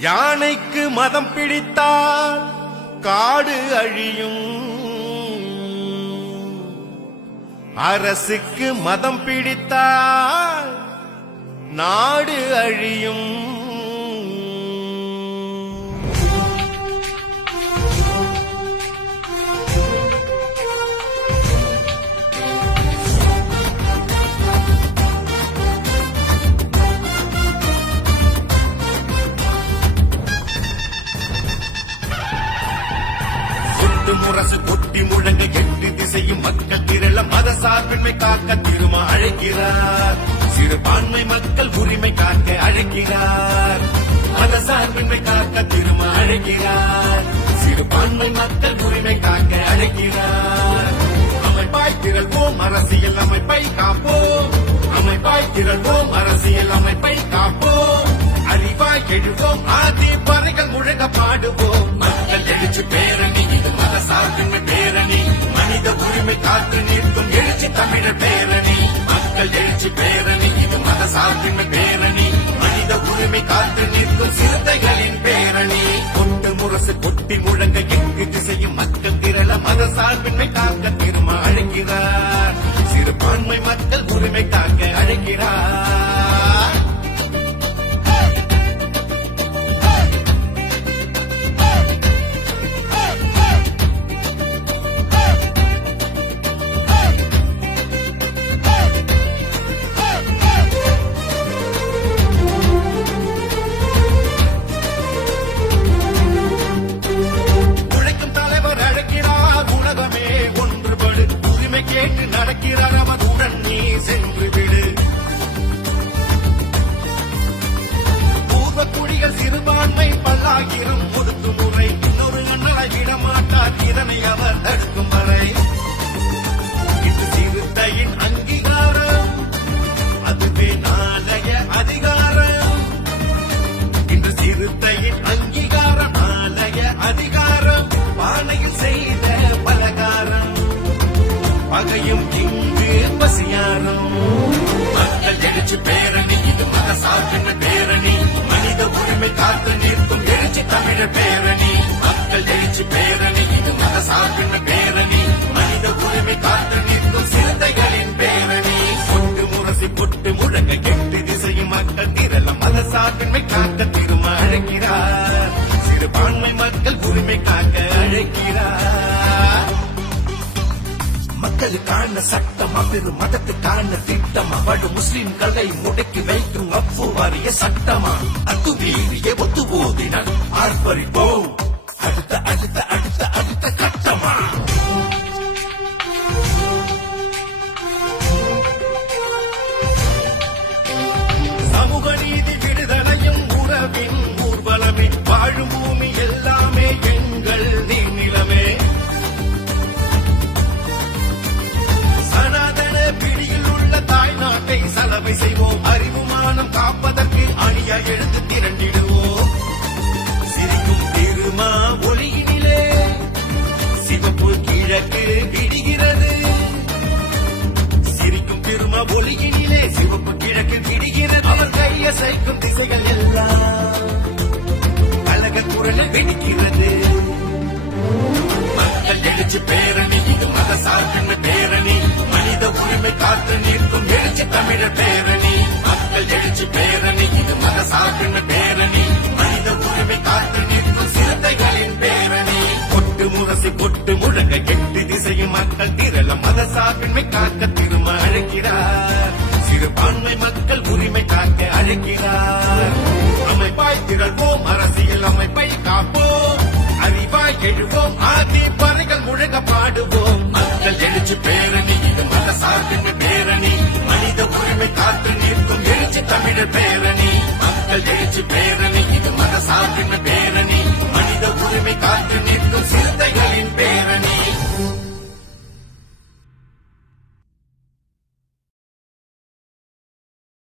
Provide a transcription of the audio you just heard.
யானைக்கு மதம் பிடித்தால் காடு அழியும். அரசுக்கு மதம் பிடித்தால் நாடு அழியும். சுட்டு முரசு கொட்டி முழங்கள் எட்டு திசையும் மக்கள் திரள மத சார்பின்மை காக்க திருமா அழைக்கிறார். சிறுபான்மை மக்கள் உரிமை காக்க அழைக்கிறார். மத சார்பின்மை காக்க திருமா அழைக்கிறார். சிறுபான்மை மக்கள் உரிமை காக்க அழைக்கிறார். அமைப்பாய் திரள்வோம் அரசியல் அமைப்பை காப்போம். அமைப்பாய் திரள்வோம் அரசியல் அமைப்பை காப்போம். அறிவாய் எழுவோம் ஆதி பறைகள் முழங்க பாடுவோம். உரிமை காத்து நிற்கும் எழுச்சி தமிழர் பேரணி. மக்கள் எழுச்சி பேரணி இது மத சார்பின்மை பேரணி. மனித உரிமை காத்து நிற்கும் சிறுத்தைகளின் பேரணி. கொண்டு முரசு கொட்டி முழங்க எங்கு திசையும் மக்கள் திரள மத சார்பின்மை காக்க Get out இங்கு மக்கள் எழுச்சி பேரணி இது மத சார்பின பேரணி. மனித உரிமை காத்து நிற்கும் எழுச்சி தமிழர் பேரணி. மக்கள் எழுச்சி பேரணி இது மத சார்பின பேரணி. மனித உரிமை காத்து நிற்கும் சிறுத்தைகளின் பேரணி. கொட்டு முரசி பொட்டு முழங்க கெட்டு திசையும் மக்கள் திரள மத சார்பின்மை காக்க திரும்ப அழைக்கிறார் சிறுபான்மை மக்கள் உரிமை காக்க அழைக்கிறார். மக்களுக்கான சட்டம் மபிரு மதத்துக்கான திட்டம். அவடு முஸ்லிம்களை முடக்கி வைக்கும் அப்பு வாரிய சட்டமா? அத்துமீறிய ஒத்து போதினர் ஆர்ப்பரிப்போம். அடுத்த அடுத்த அடுத்த. தாய்நாட்டை செய்வோம் அறிவுமானம் காப்பதற்கு அணியா எழுந்து திரண்டிடுவோம். சிரிக்கும் திருமா ஒளியினிலே சிவப்பு கிழக்கு விடுகிறது. சிரிக்கும் திருமா ஒளியினிலே சிவப்பு கிழக்கு விடுகிறது. அவர் கையசைக்கும் திசைகள் எல்லாம் அழக குரலில் வெடிக்கிறது. மக்கள் எழுச்சி பேர மக்கள் திரள மத சார்பின்மை காக்க திரும்ப அழைக்கிறார். சிறுபான்மை மக்கள் உரிமை காக்க அழைக்கிறார். அமைப்பாய் திரள்வோம் அரசியல் அமைப்பை காப்போம். அறிவாய் எழுவோம் ஆதி பறைகள் முழங்க பாடுவோம். மக்கள் எழுச்சி பேரணி இது மத சார்பின்மை பேரணி. மனித உரிமை காத்து நிற்கும் எழுச்சி தமிழர் பேரணி.